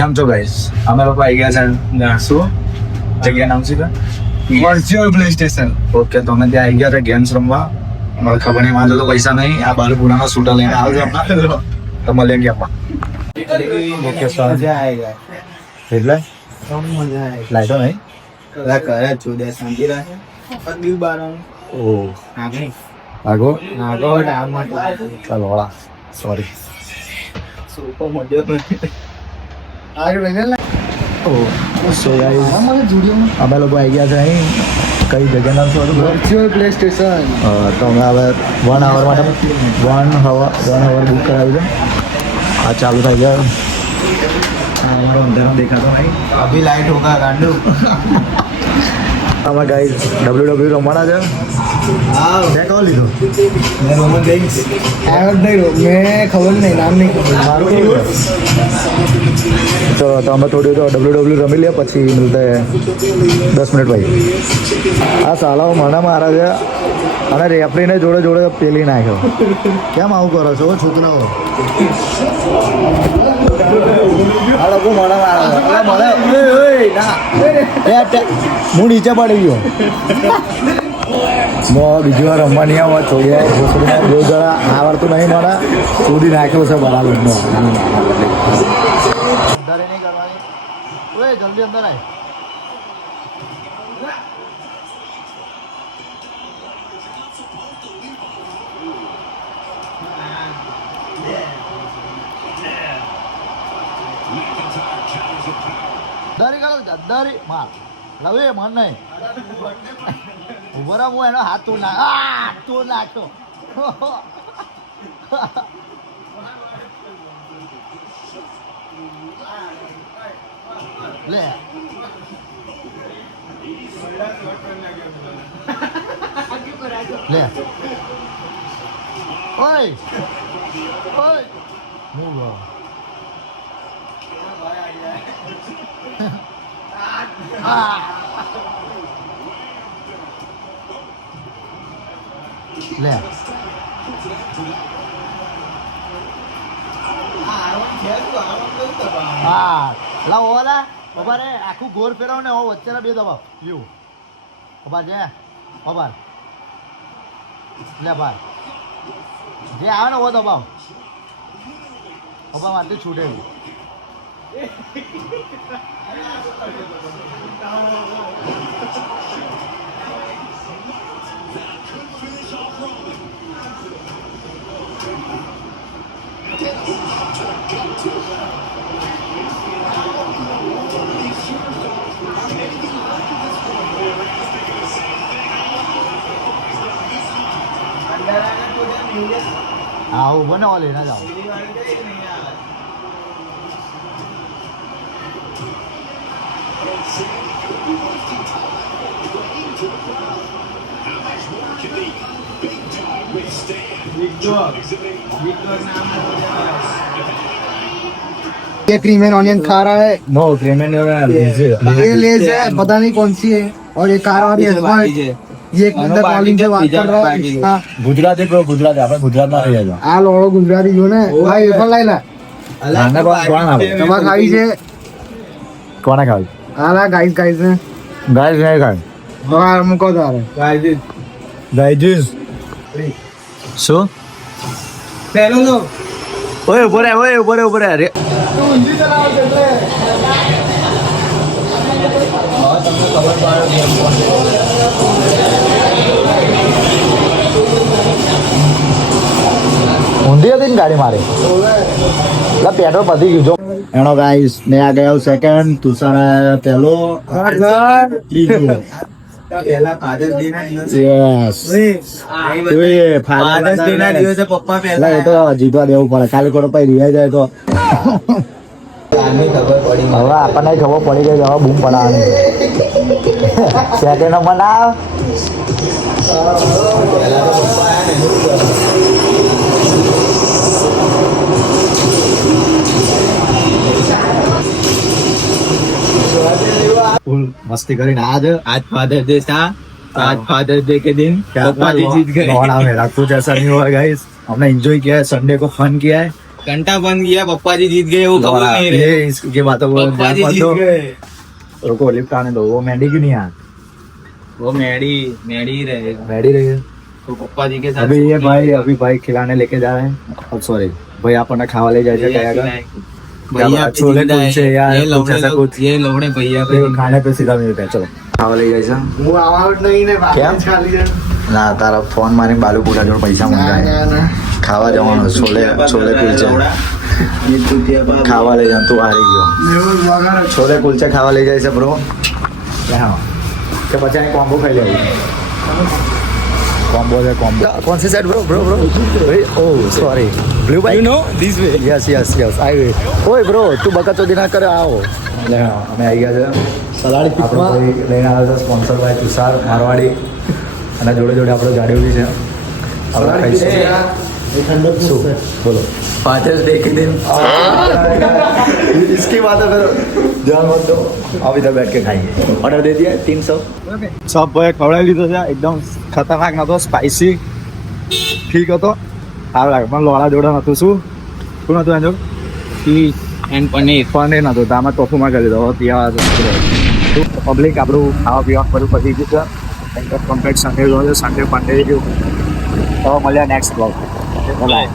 કેમ છો ગાઈસ? અમે લોકો આવી ગયા છે શું જગ્યા નામ છે વર્ચ્યુઅલ પ્લે સ્ટેશન. ઓકે, તો અમે ત્યાં આવી ગયા હતા ગેમ્સ રમવા. અમારે ખબર નહીં, વાંધો તો પૈસા નહીં. આ બાર પુરાનો શૂટર લઈને આવજો હમણાં, તો મળીએ ગેમમાં. ઓકે સર, એટલે લાઈટો નહીં કરે ચુદે શાંતિ રાખે દિલ બારણ ઓ આગળ આગો આગળ આમાં ચાલો વાળા સોરી. સુપર મોડ્યો આગળ વેગલ ઓ સો ગાઈસ, મને જુડિયોમાં અમે લોકો આવી ગયા છે અહીં. કઈ જગ્યા નામ શું હતું? Virtual play station. તો અમે હવે 1 hour માટે 1 hour બુક કરાવ્યું છે. આ ચાલુ થઈ ગયા. અમારો અંધારો દેખાતો નહીં. અભી લાઈટ હોગા ગાંડુ આમાં ગાઈસ WWE રમવાના છે. હા મેં કહો લીધું મેં રોમન ગઈ આવ્યો જ નહીં મેં ખબર નહીં નામ નહીં ખબર મારું કેવું? ચલો તો અમે થોડી તો WWE રમી લઈએ, પછી મિલતે 10 મિનિટ ભાઈ. આ સાલાઓ મને મારે છે અને રેફરીને જોડે જોડે પેલી નાખ્યો. કેમ આવું કરો છો છોકરાઓ? આ લોકો મને મારે હું નીચે પડી ગયો. બીજી વાર રમવા નહીં આવવા છોડ્યા ભોસડીમાં 2 જણા આવડતું નહીં મને શોધી નાખ્યો છે બરાબર. જલ્દી અંદર આય. દારી કાઢો દારી માર લવે મન નહીં ઉભરા હું એનો હાથ તું નાખ્યો. લે લે ઓય ઓય મૂવ લે હા લા ઓલા ખબર હે આખું ગોળ ફેરવ ને વચ્ચેના 2 દબાવ એવું ખબર છે ખબર લે બાર જે આવે ને ઓ દબાવ ખબર માટે છૂટે હા ઉભો ને ઓલે ના જાઓ. ये क्रीम एंड ऑनियन खा रहा है. नो क्रीमेन ये लेज है पता नहीं कौन सी है और ये कार वाली है ये एक बंदा कॉलिंग से बात कर रहा है. हाँ ગુજરાતી બ્રો, ગુજરાતી આપણે ગુજરાતમાં રહી જાય. આ લોડો ગુજરાતી જો ને ભાઈ એ પણ લઈ લે તમારે ખાવી છે કોને ખાવી? હા લા ગાઈસ ગાઈસ ને ગાઈસ નહીં ખાવી. બહાર મૂકો તારે ગાઈજીસ શું? પહેલો લો ઓય ઉભો રે અરે ઊંધી ચલાવો છે એટલે ઊંધી હતી ને ગાડી મારી એટલે પેટ્રોલ પતી ગયું. જો એનો ગાઈસ મેં આ ગયો સેકન્ડ, તુષાર આયા પહેલો, ત્રીજો. પહેલા ફાધર્સ ડે ના દિવસે યસ ફાધર્સ ડે ના દિવસે પપ્પા પહેલા એ તો જીતવા દેવું પડે. કાલે કોઈ પછી રિવાઈ જાય તો ખબર પડી હવે આપણને ખબર પડી ગઈ હવે બૂમ પડાવવાની. સેકન્ડ નંબર ના फुल मस्ती કરીને आज फादर्स डे था. आज फादर्स डे के दिन पापा जी जीत गए. मेरा कुछ ऐसा नहीं हुआ गाइस, हमने एंजॉय किया है, संडे को फन किया है घंटा बन गया, पप्पा जी जीत गए, वो कबूल नहीं रहे। ये इसकी बातों को पप्पा ध्यान जी मत जीत दो। गए। रुको लिफ्ट आने दो, वो मैडी क्यों नहीं आया? वो मैडी ही रहेगा। मैडी रही है। तो पप्पा जी के साथ अभी ये भाई खिलाने लेके जा रहे हैं। अब सॉरी भाई આપણને ખાવા લઈ જાય છે કયા का भैया पे छोले जिंदा है। कुलचे या ये कुछ लौड़े ऐसा लोग- कुछ ये लौड़े भैया पे देखो खाने पे सीधा मिलता है चलो ખાવા લઈ જાય છે હું આવવાનું નહીં ને કેમ? બાકી જ ખાલી છે. ના તારા ફોન મારી બાલુ પૂરા જોડે પૈસા ના, મંગાય ના, ના. ખાવા જવાનું છોલે છોલે કુલચે ये चुतिया बाबा। ખાવા લઈ જા તું હારી ગયો એવું જ વગર જ. છોલે કુલચે ખાવા લઈ જાય છે બ્રો હા કે પછી અહીં કોમ્બો ખાઈ લેવું કોમ્બો છે કોમ્બો कौन सी side bro bro bro oh sorry blue bike You know this way. Yes yes yes आई ओए ब्रो તું બકચોદી ના કરે આવો લે અમે આવી ગયા છે સલાડ આપણો ભાઈ લઈને આવ્યો છે સ્પોન્સર બાય તુષાર મારવાડી અને જોડે જોડે આપણો ગાડી ઉભી છે આપણે ખાઈશું એ ઠંડક નું શું? છે. બોલો फादर्स डे के दिन इसकी बात करो ध्यान मत दो अब इधर बैठ के खाएंगे ऑर्डर दे दिया 300 सब ભાઈ ખવડાવી લીધો છે એકદમ ખતરનાક નતો સ્પાઇસી ઠીક હતો સારું લાગે પણ લોડા જોડે નતું શું નતું એનો चीज एंड पनीर। પનીર નતું તો આમાં ટોફુમાં કરી દીધો ત્યાં પબ્લિક આપણું ખાવા પીવા બધું પતી ગયું છે કમ્પ્લેટ સન્ડે જોયો છે સન્ડે પંડે ગયું હવે મળ્યા નેક્સ્ટ બ્લોગ બાય